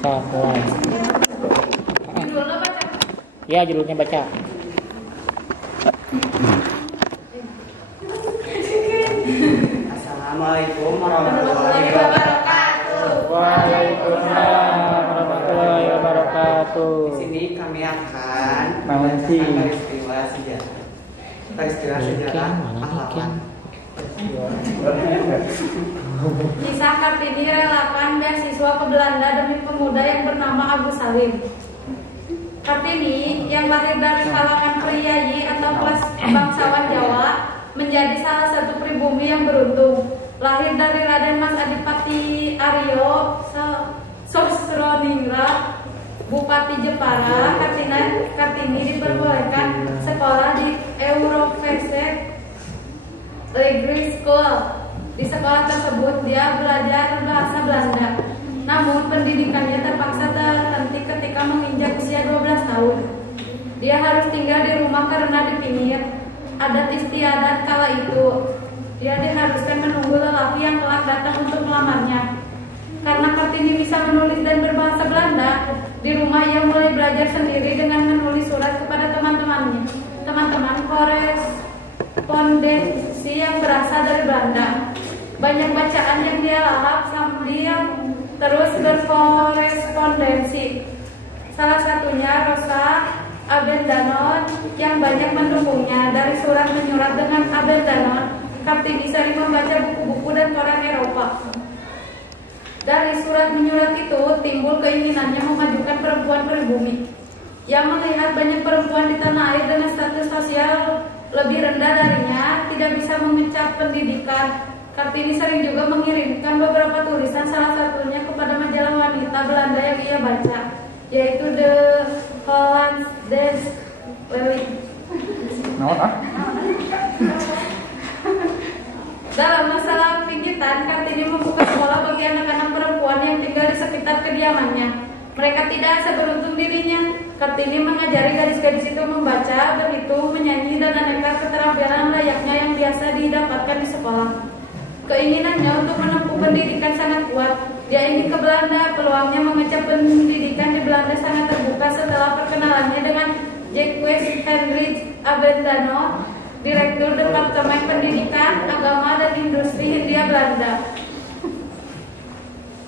Salam. Judulnya baca. Ya, judulnya baca. Assalamualaikum warahmatullahi wabarakatuh. Waalaikumsalam warahmatullahi wabarakatuh. Di sini kami akan Nanti. peristiwa sejarah pahlawan. Kisah Kartini relakan beasiswa ke Belanda demi pemuda yang bernama Agus Salim. Kartini yang lahir dari kalangan priayi atau kelas bangsawan Jawa menjadi salah satu pribumi yang beruntung. Lahir dari Raden Mas Adipati Aryo Sosroningrat, Bupati Jepara, Kartini diperbolehkan sekolah di Eurofesek Degree School. Di sekolah tersebut dia belajar bahasa Belanda. Namun pendidikannya terpaksa terhenti ketika menginjak usia 12 tahun. Dia harus tinggal di rumah karena di pinggir adat istiadat kala itu. Dia diharuskan menunggu lelaki yang telah datang untuk melamarnya. Karena Kartini bisa menulis dan berbahasa Belanda, di rumah ia mulai belajar sendiri dengan menulis surat kepada teman-temannya. Teman-teman korespondensi yang berasal dari Belanda. Banyak bacaan yang dia lahap sambil dia terus berkorespondensi. Salah satunya Rosa Abendanon yang banyak mendukungnya. Dari surat menyurat dengan Abendanon, Kartini sering membaca buku-buku dan koran Eropa. Dari surat menyurat itu timbul keinginannya memajukan perempuan pribumi. Ia melihat banyak perempuan di tanah air dengan status sosial lebih rendah darinya tidak bisa mengecap pendidikan. Kartini sering juga mengirimkan beberapa tulisan, salah satunya kepada majalah wanita Belanda yang ia baca, yaitu The Hollands Week. Dalam masalah pinggitan, Kartini membuka sekolah bagi anak-anak perempuan yang tinggal di sekitar kediamannya. Mereka tidak seberuntung dirinya. Kartini mengajari gadis-gadis itu membaca, berhitung, menyanyi, dan aneka keterampilan layaknya yang biasa didapatkan di sekolah. Keinginannya untuk menempuh pendidikan sangat kuat. Dia ingin ke Belanda. Peluangnya mengecap pendidikan di Belanda sangat terbuka setelah perkenalannya dengan Jacques Heinrich Abendano, Direktur Departemen Pendidikan, Agama, dan Industri Hindia Belanda.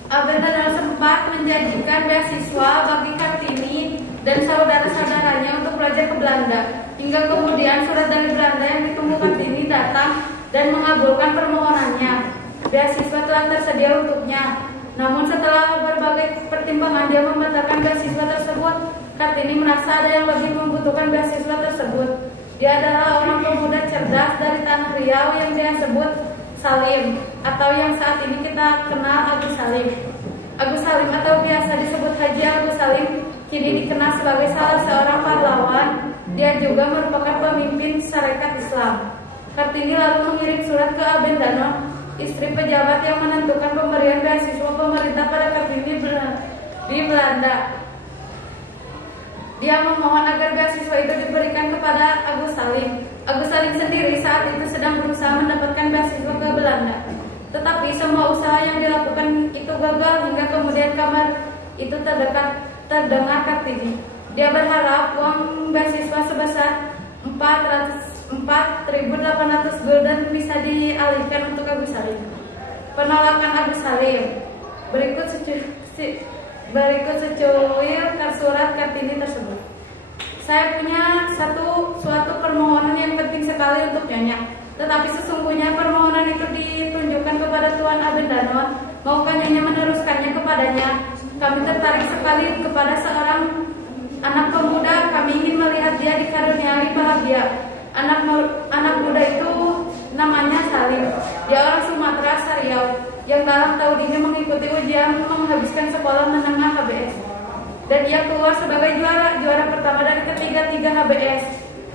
Abendano sempat menjanjikan beasiswa bagi Kartini dan saudara-saudaranya untuk belajar ke Belanda. Hingga kemudian surat dari Belanda yang ditunggu Kartini datang dan mengabulkan permohonannya. Beasiswa telah tersedia untuknya. Namun setelah berbagai pertimbangan dia membatalkan beasiswa tersebut. Kartini merasa ada yang lebih membutuhkan beasiswa tersebut. Dia adalah orang pemuda cerdas dari tanah Riau yang dia sebut Salim, atau yang saat ini kita kenal Agus Salim. Agus Salim atau biasa disebut Haji Agus Salim kini dikenal sebagai salah seorang pahlawan. Dia juga merupakan pemimpin Sarekat Islam. Kartini lalu mengirim surat ke Abendano, istri pejabat yang menentukan pemberian beasiswa pemerintah pada Kartini di Belanda. Dia memohon agar beasiswa itu diberikan kepada Agus Salim. Agus Salim sendiri saat itu sedang berusaha mendapatkan beasiswa ke Belanda. Tetapi semua usaha yang dilakukan itu gagal hingga kemudian kabar itu terdengar Kartini. Dia berharap uang beasiswa sebesar 4.800 gulden bisa dialihkan untuk Agus Salim. Penolakan Agus Salim. Berikut secuil surat Kartini tersebut. Saya punya suatu permohonan yang penting sekali untuk Nyonya. Tetapi sesungguhnya permohonan itu ditunjukkan kepada Tuan Abendanon. Maukah Nyonya meneruskannya kepadanya? Kami tertarik sekali kepada seorang anak pemuda. Kami ingin melihat dia dikaruniai bahagia. Anak muda itu namanya Salim. Dia orang Sumatera Riau yang dalam tahun ini mengikuti ujian menghabiskan sekolah menengah HBS. Dan ia keluar sebagai juara pertama dari ketiga HBS.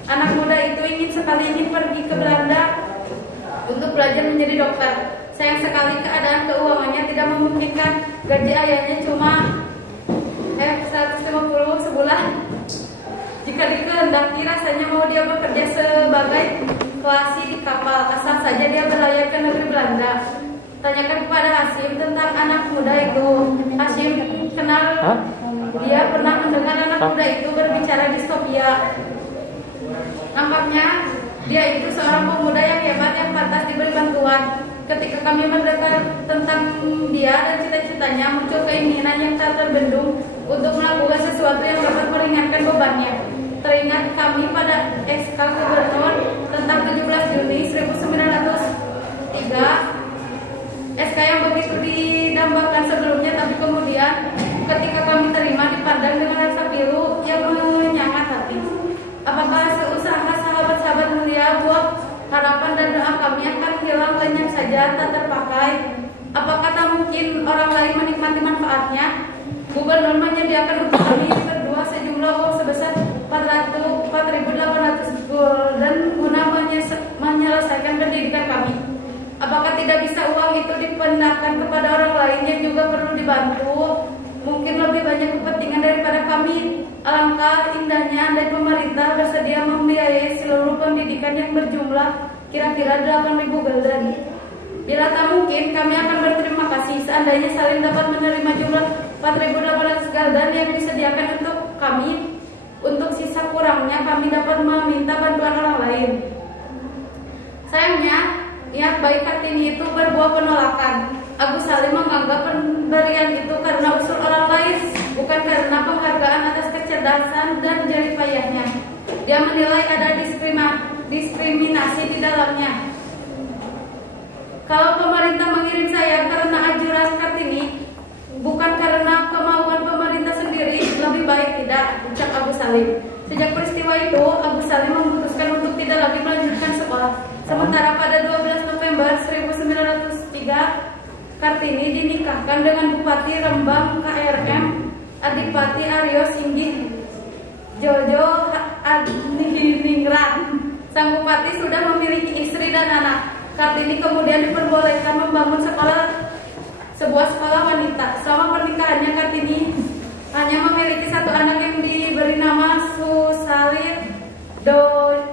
Anak muda itu ingin pergi ke Belanda untuk belajar menjadi dokter. Sayang sekali keadaan keuangannya tidak memungkinkan. Gaji ayahnya cuma 150 sebulan. Jika dikehendaki rasanya mau dia bekerja sebagai pelasi di kapal, asal saja dia berlayar ke negeri Belanda. Tanyakan kepada Hasim tentang anak muda itu. Hasim kenal. Hah? Dia pernah mendengar anak muda itu berbicara distopia. Nampaknya dia itu seorang pemuda yang hebat yang pantas diberi bantuan. Ketika kami mendengar tentang dia dan cita-citanya, muncul keinginan yang tak terbendung untuk melakukan sesuatu yang dapat meringankan bebannya. Teringat kami pada SK Gubernur tentang 17 Juni 1903, SK yang begitu didambakan sebelumnya, tapi kemudian ketika kami terima dipandang dengan rasa pilu yang menyengat hati. Apakah seusaha sahabat-sahabat mulia buat harapan dan doa kami akan hilang lenyap saja tak terpakai? Apakah tak mungkin orang lain menikmati manfaatnya? Gubernur menyediakan untuk kami berdua sejumlah uang sebesar 4.800 gulden guna menyelesaikan pendidikan kami. Apakah tidak bisa uang itu dipindahkan kepada orang lain yang juga perlu dibantu? Mungkin lebih banyak kepentingan daripada kami. Alangkah indahnya andai pemerintah bersedia membiayai seluruh pendidikan yang berjumlah kira-kira 8.000 gulden. Bila tak mungkin, kami akan berterima kasih seandainya Salim dapat menerima jumlah 4.800 gulden yang disediakan untuk kami. Untuk sisa kurangnya kami dapat meminta bantuan orang lain. Sayangnya, niat baik Kartini itu berbuah penolakan. Agus Salim menganggap pemberian itu karena usul orang lain, bukan karena penghargaan atas kecerdasan dan jerih payahnya. Dia menilai ada diskriminasi di dalamnya. Kalau pemerintah mengirim saya karena ajuran Kartini, bukan karena kemauan pemerintah sendiri, lebih baik tidak, ucap Agus Salim. Sejak peristiwa itu, Agus Salim memutuskan untuk tidak lagi melanjutkan sekolah. Sementara pada 12 November 1903, Kartini dinikahkan dengan Bupati Rembang KRM Adipati Aryo Singgih Jojo Adiningrat. Sang bupati sudah memiliki istri dan anak. Kartini kemudian diperbolehkan membangun sebuah sekolah wanita. Selama pernikahannya, Kartini hanya memiliki satu anak yang diberi nama Susalit Jojo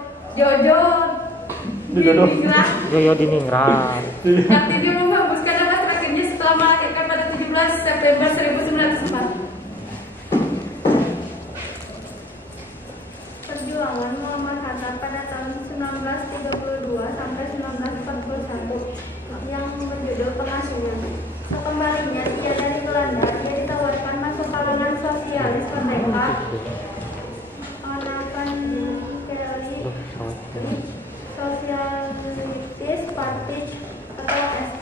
Diningrat. Kartini menghembuskan nafas terakhirnya setelah melahirkan pada 17 September 1904. Perjuangan Muhammad Hatta pada tahun 1932 sampai 1941 yang berjudul Pengasuhan. Sekembalinya ia dari Belanda, ia ditawarkan masuk kalangan sosialis merdeka, Socialistis Party atau SP,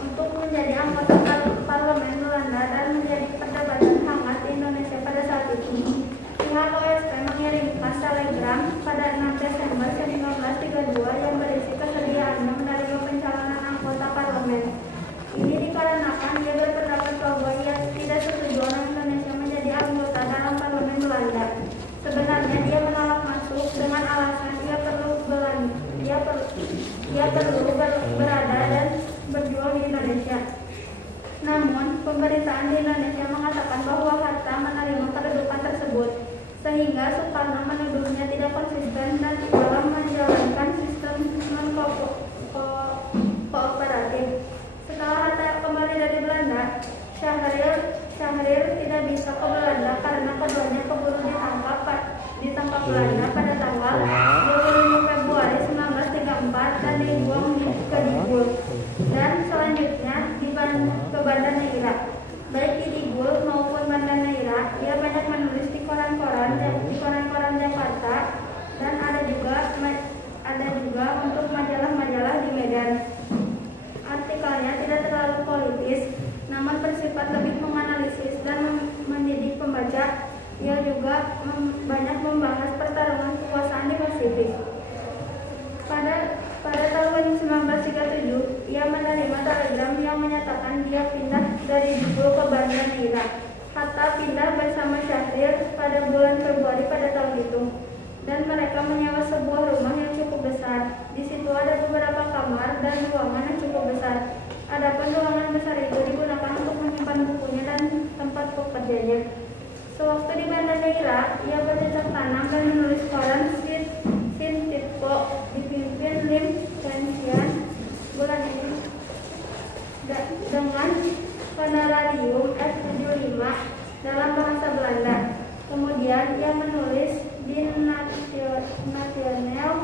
untuk menjadi anggota parlemen Belanda dan menjadi perdebatan hangat di Indonesia pada saat itu. Pihak OSP mengirimkan telegram pada 6 Desember 1932 yang berisi kesediaannya menerima pencalonan anggota parlemen. Ini dikarenakan dia berpendapat bahwa ia tidak setuju orang Indonesia menjadi anggota dalam parlemen Belanda. Sebenarnya dia menolak masuk dengan alasan ia perlu berada dan berjuang di Indonesia. Namun, pemerintahan di Indonesia mengatakan bahwa Hatta menerima kedudukan tersebut, sehingga Soekarno menuduhnya tidak konsisten dan dalam menjalankan sistem kooperatif. Setelah Hatta kembali dari Belanda, Syahrir tidak bisa ke Belanda karena keduanya keburu ditangkap Belanda pada tanggal 25 Februari 1934 dan dibuang ke Digul, dan selanjutnya ke Banda Neira. Baik di Digul maupun Banda Neira, ia banyak menulis di koran-koran Jakarta, dan ada juga untuk majalah-majalah di Medan. Artikelnya tidak terlalu politis, namun bersifat lebih menganalisis dan mendidik pembaca. Ia juga banyak membahas pertarungan kekuasaan di Pasifik. Pada tahun 1937, ia menerima telegram yang menyatakan dia pindah dari Digul ke Banda Neira. Hatta pindah bersama Syahrir pada bulan Februari pada tahun itu, dan mereka menyewa sebuah rumah yang cukup besar. Di situ ada beberapa kamar dan ruangan yang cukup besar. Adapun ruangan besar itu digunakan untuk menyimpan bukunya dan tempat pekerjanya. Sewaktu di Banda Neira, ia bercocok tanam dan menulis koran Sintitko dipimpin Lim Pensian bulan ini dengan honorarium S75 dalam bahasa Belanda. Kemudian ia menulis di Nationaal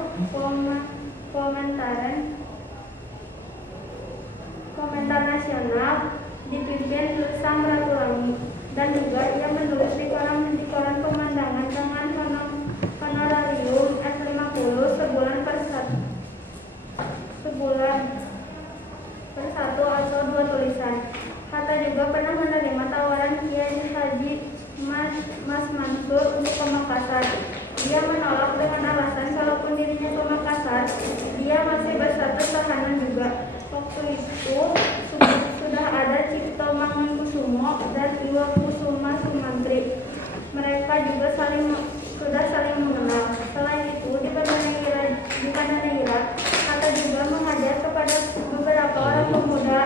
Komentar Nasional dipimpin Sang Ratulangi, dan juga ia menulis di koran Pemandangan dengan honorarium S50 sebulan per satu atau dua tulisan. Hatta juga pernah menerima tawaran Kiai Haji Mas Mansur untuk ke Makassar. Dia menolak dengan alasan kalaupun dirinya ke Makassar, dia masih berstatus tahanan juga. Waktu itu sudah ada Cipto Mangunkusumo dan Iwa Kusuma Sumantri. Mereka juga sudah saling mengenal. Selain itu, di Pandaneira, Hatta juga mengajar kepada beberapa orang pemuda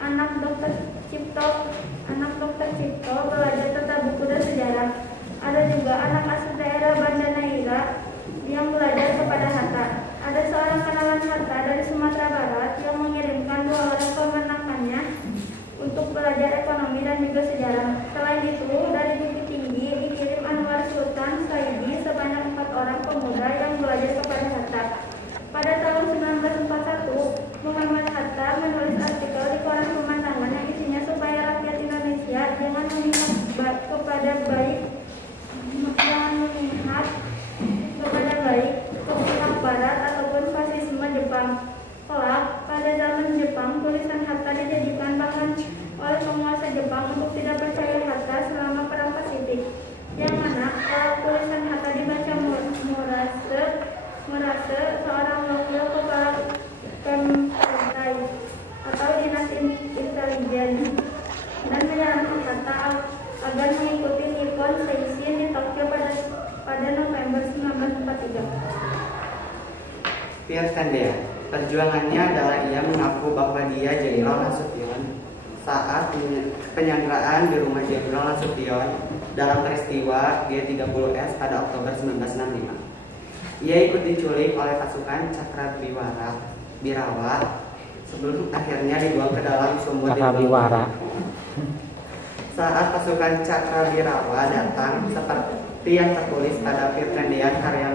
anak Dr. Cipto belajar tentang buku dan sejarah. Ada juga anak asli daerah Bandaneira yang belajar kepada Hatta. Ada seorang kenalan Hatta dari Sumatera Barat yang mengirimkan 2 orang kemenakannya untuk belajar ekonomi dan juga sejarah. Selain itu, dari Bukit Tinggi dikirim Anwar Sultan Saidi sebanyak 4 orang pemuda yang belajar kepada Hatta. Pada tahun 1941, Muhammad Hatta menulis artikel di koran Pemandangan yang isinya supaya rakyat Indonesia jangan memihak kepada baik ke pihak Barat ataupun fasisme Jepang. Kelak, pada zaman Jepang, tulisan Hatta dijadikan bahan oleh penguasa Jepang untuk tidak percaya Hatta selama Perang Pasifik. Yang mana, kalau tulisan Hatta dibaca Murase, seorang wakil kepala Pemerintai atau dinas intelijen, dan menyarankan Hatta agar mengikuti Nippon Seishin di Tokyo pada November 1943. Pierre Tendean, perjuangannya adalah ia mengaku bahwa dia Jenderal Nasution saat penyanderaan di rumah Jenderal Nasution dalam peristiwa G30S pada Oktober 1965. Ia ikut diculik oleh pasukan Cakrawirawa sebelum akhirnya dibuang ke dalam sumur di Bawah. Saat pasukan Cakrawirawa datang, seperti yang tertulis pada Pierre Tendean karya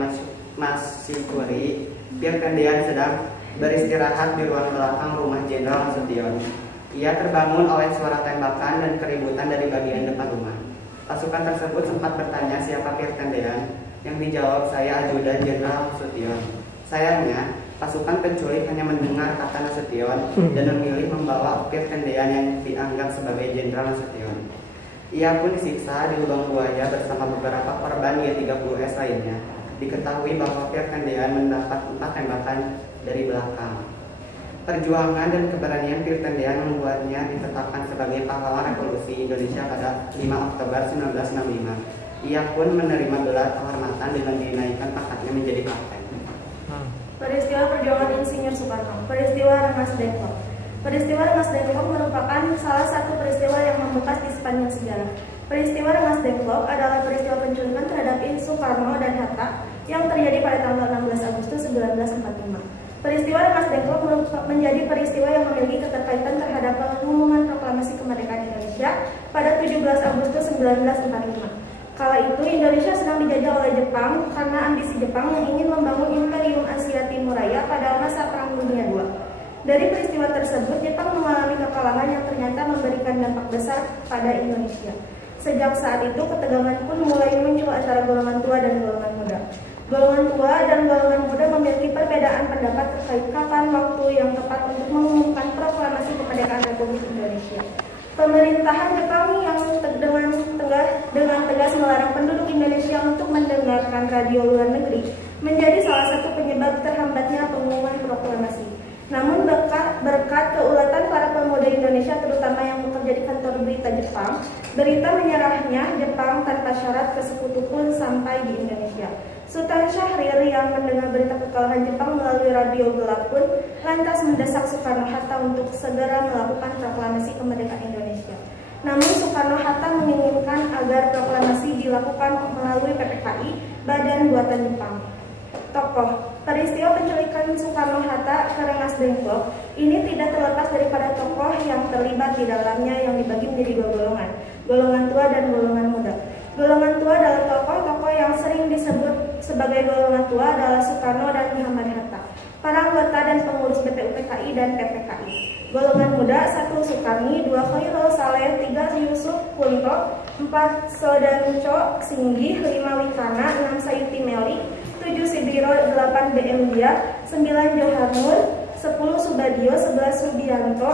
Masikuri, Pierre Tendean sedang beristirahat di ruang belakang rumah Jenderal Nasution. Ia terbangun oleh suara tembakan dan keributan dari bagian depan rumah. Pasukan tersebut sempat bertanya siapa Pierre Tendean, yang dijawab, saya ajudan Jenderal Nasution. Sayangnya, pasukan penculik hanya mendengar kata Nasution dan memilih membawa Pierre Tendean yang dianggap sebagai Jenderal Nasution. Ia pun disiksa di lubang buaya bersama beberapa korban Y30S lainnya. Diketahui bahwa Pierre Tendean mendapat 4 tembakan dari belakang. Perjuangan dan keberanian Pierre Tendean membuatnya ditetapkan sebagai pahlawan revolusi Indonesia pada 5 Oktober 1965. Ia pun menerima gelar kehormatan dengan dinaikkan pangkatnya menjadi kapten. Peristiwa perjuangan Insinyur Soekarno. Peristiwa Rengas Dengklok. Peristiwa Rengas Dengklok merupakan salah satu peristiwa yang membekas di sepanjang sejarah. Peristiwa Rengas Dengklok adalah peristiwa penculikan terhadap Soekarno dan Hatta yang terjadi pada tanggal 16 Agustus 1945. Peristiwa Rengas Dengklok menjadi peristiwa yang memiliki keterkaitan terhadap pengumuman proklamasi kemerdekaan Indonesia pada 17 Agustus 1945. Kala itu Indonesia sedang dijajah oleh Jepang karena ambisi Jepang yang ingin membangun Imperium Asia Timur Raya pada masa Perang Dunia II. Dari peristiwa tersebut, Jepang mengalami kekalahan yang ternyata memberikan dampak besar pada Indonesia. Sejak saat itu, ketegangan pun mulai muncul antara golongan tua dan golongan muda. Golongan tua dan golongan muda memiliki perbedaan pendapat terkait kapan waktu yang tepat untuk mengumumkan proklamasi kemerdekaan Republik Indonesia. Pemerintahan Jepang yang dengan tegas melarang penduduk Indonesia untuk mendengarkan radio luar negeri menjadi salah satu penyebab terhambatnya pengumuman proklamasi. Namun berkat keulatan para pemuda Indonesia terutama yang bekerja di kantor berita Jepang, berita menyerahnya Jepang tanpa syarat ke sekutu pun sampai di Indonesia. Sultan Syahrir yang mendengar berita kekalahan Jepang melalui radio gelap pun lantas mendesak Soekarno-Hatta untuk segera melakukan proklamasi kemerdekaan Indonesia. Namun Soekarno-Hatta menginginkan agar proklamasi dilakukan melalui PPKI, Badan Buatan Jepang. Tokoh. Peristiwa penculikan Soekarno-Hatta ke Rengas Dengklok ini tidak terlepas daripada tokoh yang terlibat di dalamnya yang dibagi menjadi dua golongan, golongan tua dan golongan muda. Golongan tua adalah tokoh-tokoh yang sering disebut sebagai golongan tua adalah Soekarno dan Muhammad Hatta, para anggota dan pengurus BPUPKI dan PPKI. Golongan muda 1 Sukarni, 2 Khairul Saleh, 3 Yusuf Kunto, 4 Sodanco Singgih, 5 Wikana, 6 Sayuti Meli, 7 Sidiro, 8 BM Dia, 9 Johar Nur, 10 Subadio, 11 Subianto,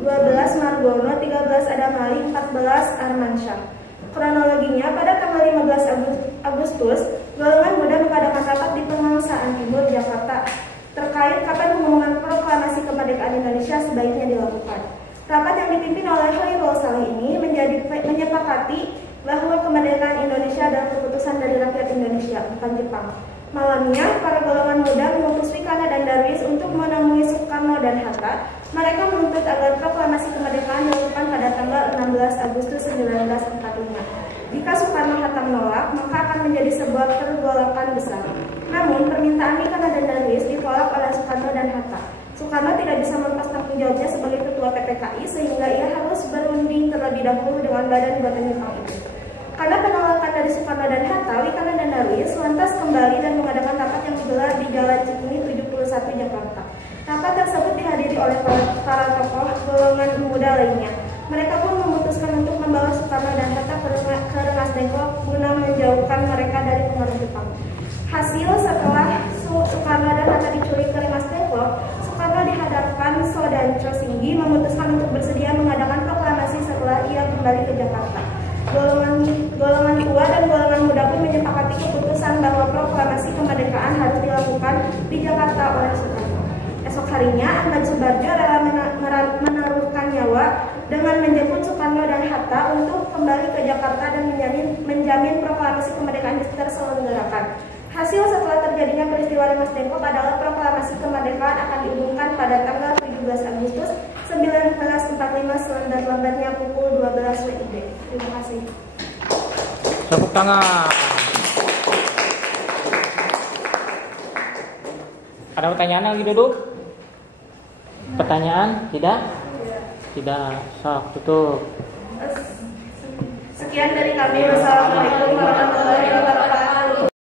12 Margono, 13 Adam Ali, 14 Armansyah. Kronologinya, pada tanggal 15 Agustus, golongan muda mengadakan rapat di Pegangsaan Timur, Jakarta, terkait kapan pengumuman proklamasi kemerdekaan Indonesia sebaiknya dilakukan. Rapat yang dipimpin oleh Khairul Saleh ini menyepakati bahwa kemerdekaan Indonesia adalah keputusan dari rakyat Indonesia, bukan Jepang. Malamnya, para golongan muda mengutus Wikana dan Darwis untuk menemui Soekarno dan Hatta. Mereka menuntut agar proklamasi kemerdekaan dilakukan pada tanggal 16 Agustus 1945. Jika Soekarno-Hatta menolak, maka akan menjadi sebuah pergolakan besar. Namun, permintaan Wikana dan Darwis ditolak oleh Soekarno dan Hatta. Soekarno tidak bisa melepas tanggung jawabnya sebagai ketua PPKI, sehingga ia harus berunding terlebih dahulu dengan badan buatan Jepang itu. Karena penolakan dari Soekarno dan Hatta, Wikana dan Darwis lantas kembali dan mengadakan rapat yang digelar di Jalan Cikini 71 Jakarta. Rapat tersebut dihadiri oleh para tokoh golongan muda lainnya. Mereka pun memutuskan untuk membawa Soekarno dan Hatta ke Rengas Dengklok guna menjauhkan mereka dari pengaruh Jepang. Hasil, setelah Soekarno dan Hatta diculik ke Rengas Dengklok, Soekarno dihadapkan Sodanco Singgih memutuskan untuk bersedia mengadakan proklamasi setelah ia kembali ke Jakarta. Golongan tua dan golongan muda pun menyepakati keputusan bahwa proklamasi kemerdekaan harus dilakukan di Jakarta oleh Soekarno. Esok harinya, Ahmad Subarjo rela menaruhkan nyawa dengan menjemput Soekarno dan Hatta untuk kembali ke Jakarta dan menjamin proklamasi kemerdekaan terselenggarakan. Hasil setelah terjadinya peristiwa Rengas Dengklok adalah proklamasi kemerdekaan akan diumumkan pada tanggal 17 Agustus 1945 selambat-lambatnya pukul 12 WIB. Terima kasih. Tepuk tangan. Ada pertanyaan lagi duduk? Pertanyaan? Tidak? Tidak. Sok tutup. Sekian dari kami. Wassalamualaikum warahmatullahi